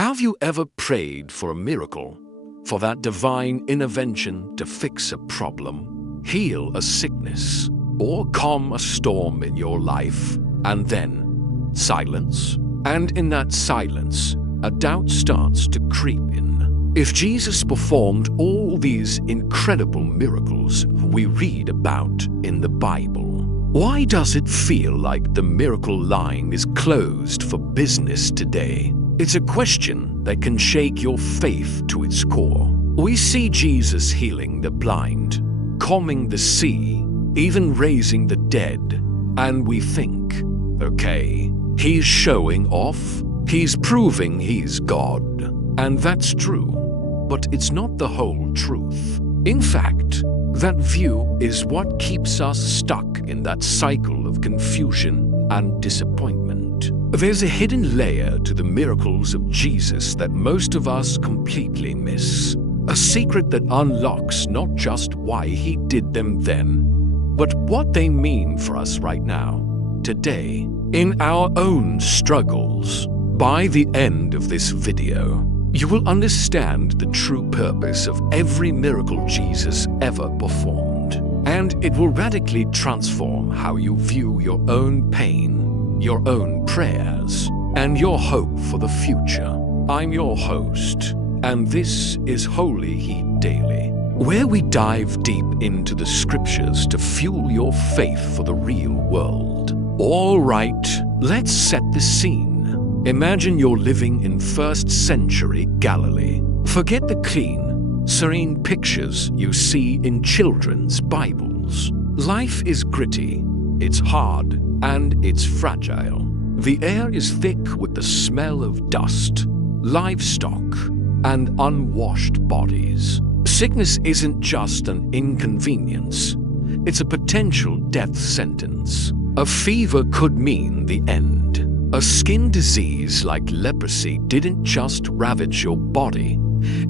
Have you ever prayed for a miracle, for that divine intervention to fix a problem, heal a sickness, or calm a storm in your life, and then silence? And in that silence, a doubt starts to creep in. If Jesus performed all these incredible miracles we read about in the Bible, why does it feel like the miracle line is closed for business today? It's a question that can shake your faith to its core. We see Jesus healing the blind, calming the sea, even raising the dead, and we think, okay, he's showing off, he's proving he's God. And that's true, but it's not the whole truth. In fact, that view is what keeps us stuck in that cycle of confusion and disappointment. There's a hidden layer to the miracles of Jesus that most of us completely miss. A secret that unlocks not just why he did them then, but what they mean for us right now, today, in our own struggles. By the end of this video, you will understand the true purpose of every miracle Jesus ever performed, and it will radically transform how you view your own pain, your own prayers, and your hope for the future. I'm your host, and this is Holy Heat Daily, where we dive deep into the scriptures to fuel your faith for the real world. All right, let's set the scene. Imagine you're living in 1st century Galilee. Forget the clean, serene pictures you see in children's Bibles. Life is gritty, it's hard, and it's fragile. The air is thick with the smell of dust, livestock, and unwashed bodies. Sickness isn't just an inconvenience, it's a potential death sentence. A fever could mean the end. A skin disease like leprosy didn't just ravage your body,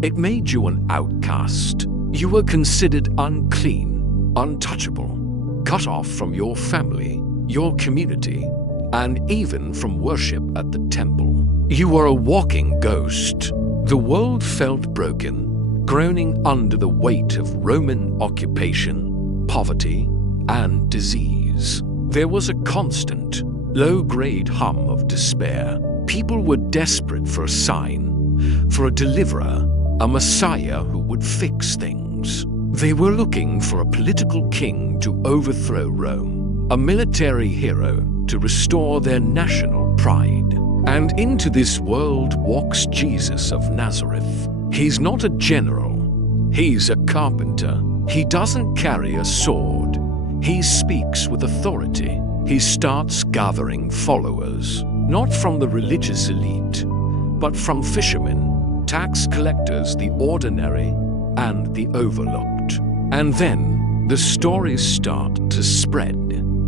it made you an outcast. You were considered unclean, untouchable, cut off from your family, your community, and even from worship at the temple. You were a walking ghost. The world felt broken, groaning under the weight of Roman occupation, poverty, and disease. There was a constant, low-grade hum of despair. People were desperate for a sign, for a deliverer, a messiah who would fix things. They were looking for a political king to overthrow Rome, a military hero to restore their national pride. And into this world walks Jesus of Nazareth. He's not a general, he's a carpenter. He doesn't carry a sword, he speaks with authority. He starts gathering followers, not from the religious elite, but from fishermen, tax collectors, the ordinary, and the overlooked. And then the stories start to spread.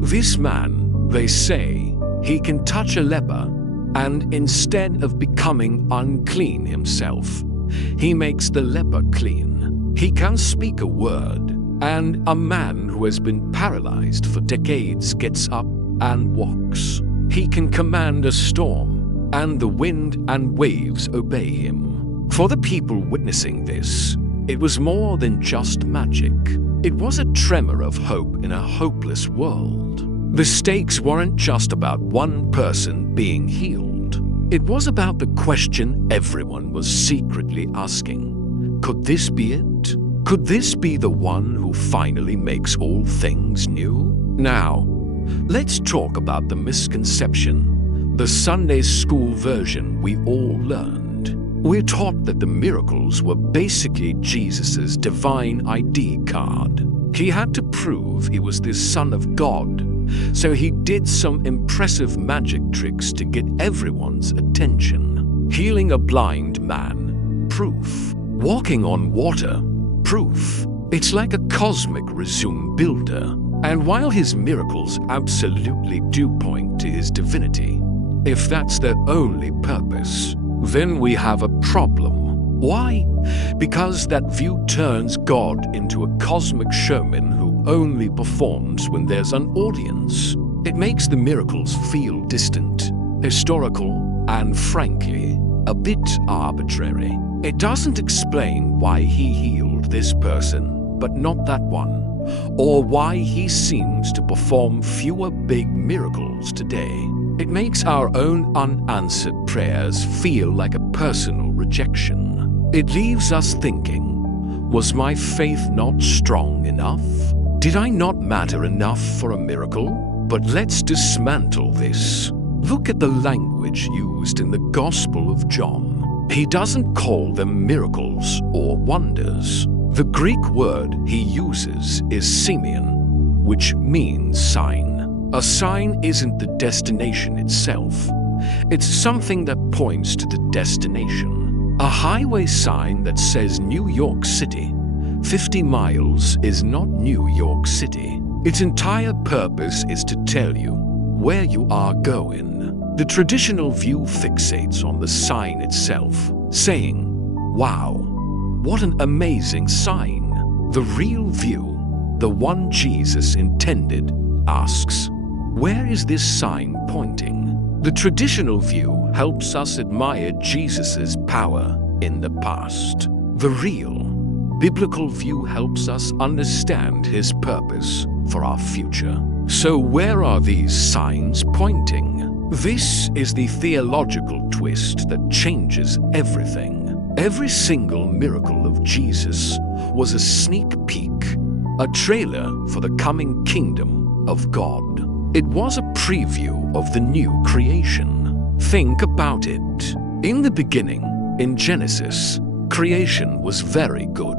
This man, they say, he can touch a leper, and instead of becoming unclean himself, he makes the leper clean. He can speak a word, and a man who has been paralyzed for decades gets up and walks. He can command a storm, and the wind and waves obey him. For the people witnessing this, it was more than just magic. It was a tremor of hope in a hopeless world. The stakes weren't just about one person being healed. It was about the question everyone was secretly asking. Could this be it? Could this be the one who finally makes all things new? Now, let's talk about the misconception, the Sunday school version we all learned. We're taught that the miracles were basically Jesus' divine ID card. He had to prove he was the Son of God, so he did some impressive magic tricks to get everyone's attention. Healing a blind man, proof. Walking on water, proof. It's like a cosmic resume builder. And while his miracles absolutely do point to his divinity, if that's their only purpose, then we have a problem. Why? Because that view turns God into a cosmic showman who only performs when there's an audience. It makes the miracles feel distant, historical, and frankly, a bit arbitrary. It doesn't explain why he healed this person, but not that one, or why he seems to perform fewer big miracles today. It makes our own unanswered prayers feel like a personal rejection. It leaves us thinking, was my faith not strong enough? Did I not matter enough for a miracle? But let's dismantle this. Look at the language used in the Gospel of John. He doesn't call them miracles or wonders. The Greek word he uses is semeion, which means sign. A sign isn't the destination itself. It's something that points to the destination. A highway sign that says New York City 50 miles is not New York City. Its entire purpose is to tell you where you are going. The traditional view fixates on the sign itself, saying, "Wow, what an amazing sign." The real view, the one Jesus intended, asks, where is this sign pointing? The traditional view helps us admire Jesus' power in the past. The real, biblical view helps us understand his purpose for our future. So where are these signs pointing? This is the theological twist that changes everything. Every single miracle of Jesus was a sneak peek, a trailer for the coming kingdom of God. It was a preview of the new creation. Think about it. In the beginning, in Genesis, creation was very good.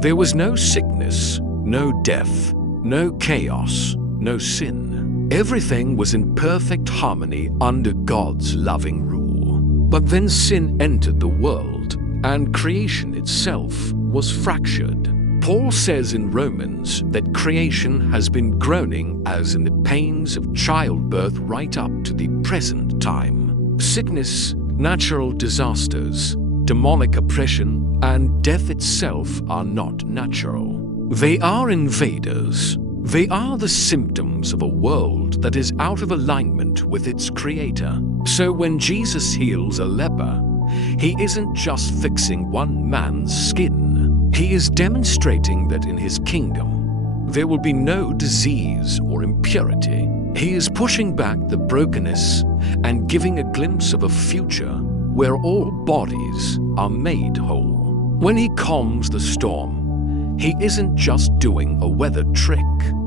There was no sickness, no death, no chaos, no sin. Everything was in perfect harmony under God's loving rule. But then sin entered the world, and creation itself was fractured. Paul says in Romans that creation has been groaning as in the pains of childbirth right up to the present time. Sickness, natural disasters, demonic oppression, and death itself are not natural. They are invaders. They are the symptoms of a world that is out of alignment with its creator. So when Jesus heals a leper, he isn't just fixing one man's skin. He is demonstrating that in his kingdom, there will be no disease or impurity. He is pushing back the brokenness and giving a glimpse of a future where all bodies are made whole. When he calms the storm, he isn't just doing a weather trick.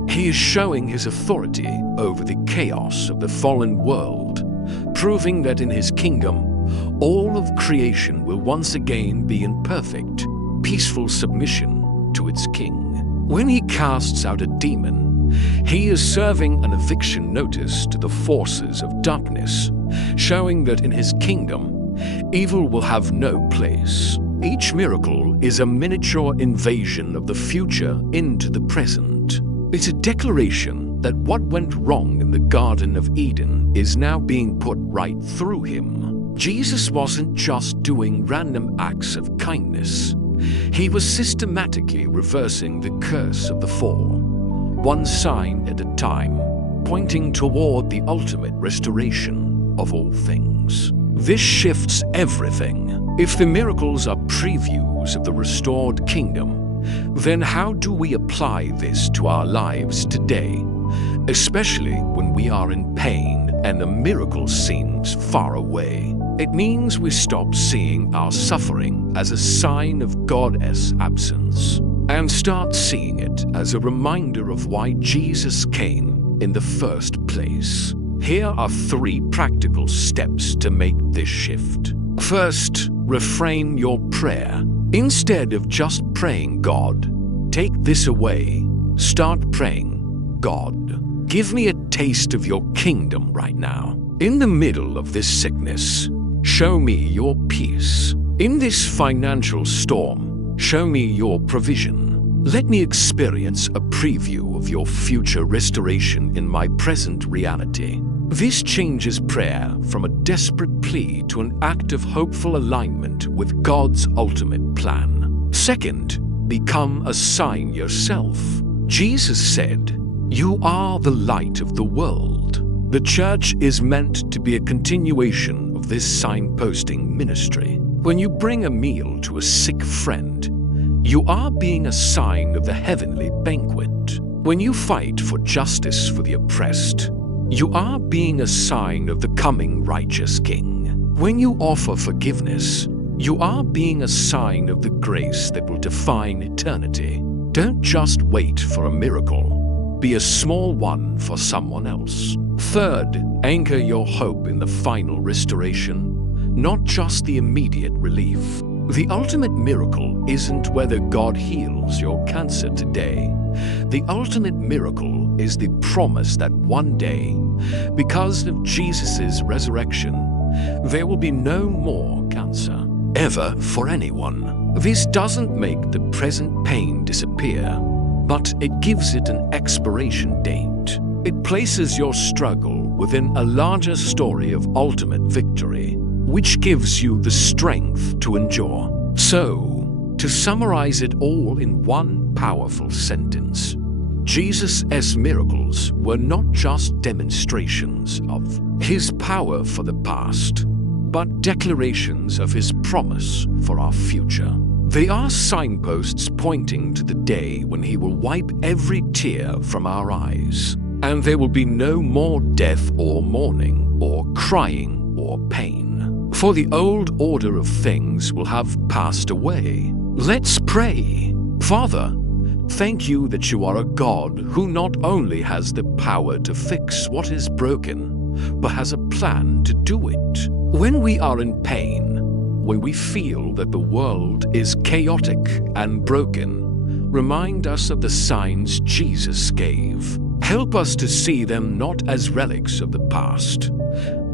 He is showing his authority over the chaos of the fallen world, proving that in his kingdom, all of creation will once again be in perfect, peaceful submission to its king. When he casts out a demon, he is serving an eviction notice to the forces of darkness, showing that in his kingdom, evil will have no place. Each miracle is a miniature invasion of the future into the present. It's a declaration that what went wrong in the Garden of Eden is now being put right through him. Jesus wasn't just doing random acts of kindness. He was systematically reversing the curse of the fall, one sign at a time, pointing toward the ultimate restoration of all things. This shifts everything. If the miracles are previews of the restored kingdom, then how do we apply this to our lives today, especially when we are in pain and the miracle seems far away? It means we stop seeing our suffering as a sign of God's absence and start seeing it as a reminder of why Jesus came in the first place. Here are 3 practical steps to make this shift. First, reframe your prayer. Instead of just praying, "God, take this away," start praying, "God, give me a taste of your kingdom right now. In the middle of this sickness, show me your peace. In this financial storm, show me your provision. Let me experience a preview of your future restoration in my present reality." This changes prayer from a desperate plea to an act of hopeful alignment with God's ultimate plan. Second, become a sign yourself. Jesus said, "You are the light of the world." The church is meant to be a continuation of this signposting ministry. When you bring a meal to a sick friend, you are being a sign of the heavenly banquet. When you fight for justice for the oppressed, you are being a sign of the coming righteous King. When you offer forgiveness, you are being a sign of the grace that will define eternity. Don't just wait for a miracle. Be a small one for someone else. Third, anchor your hope in the final restoration, not just the immediate relief. The ultimate miracle isn't whether God heals your cancer today. The ultimate miracle is the promise that one day, because of Jesus' resurrection, there will be no more cancer, ever, for anyone. This doesn't make the present pain disappear, but it gives it an expiration date. It places your struggle within a larger story of ultimate victory, which gives you the strength to endure. So, to summarize it all in one powerful sentence, Jesus' miracles were not just demonstrations of his power for the past, but declarations of his promise for our future. They are signposts pointing to the day when he will wipe every tear from our eyes, and there will be no more death or mourning or crying or pain. For the old order of things will have passed away. Let's pray. Father, thank you that you are a God who not only has the power to fix what is broken, but has a plan to do it. When we are in pain, when we feel that the world is chaotic and broken, remind us of the signs Jesus gave. Help us to see them not as relics of the past,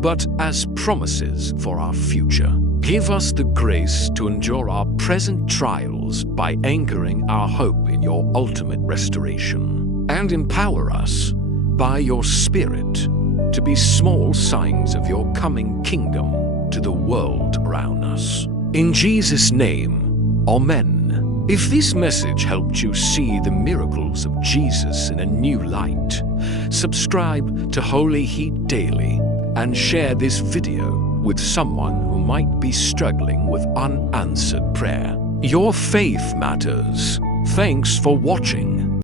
but as promises for our future. Give us the grace to endure our present trials by anchoring our hope in your ultimate restoration, and empower us by your Spirit to be small signs of your coming kingdom to the world around us. In Jesus' name, Amen. If this message helped you see the miracles of Jesus in a new light, subscribe to Holy Heat Daily and share this video with someone who might be struggling with unanswered prayer. Your faith matters. Thanks for watching.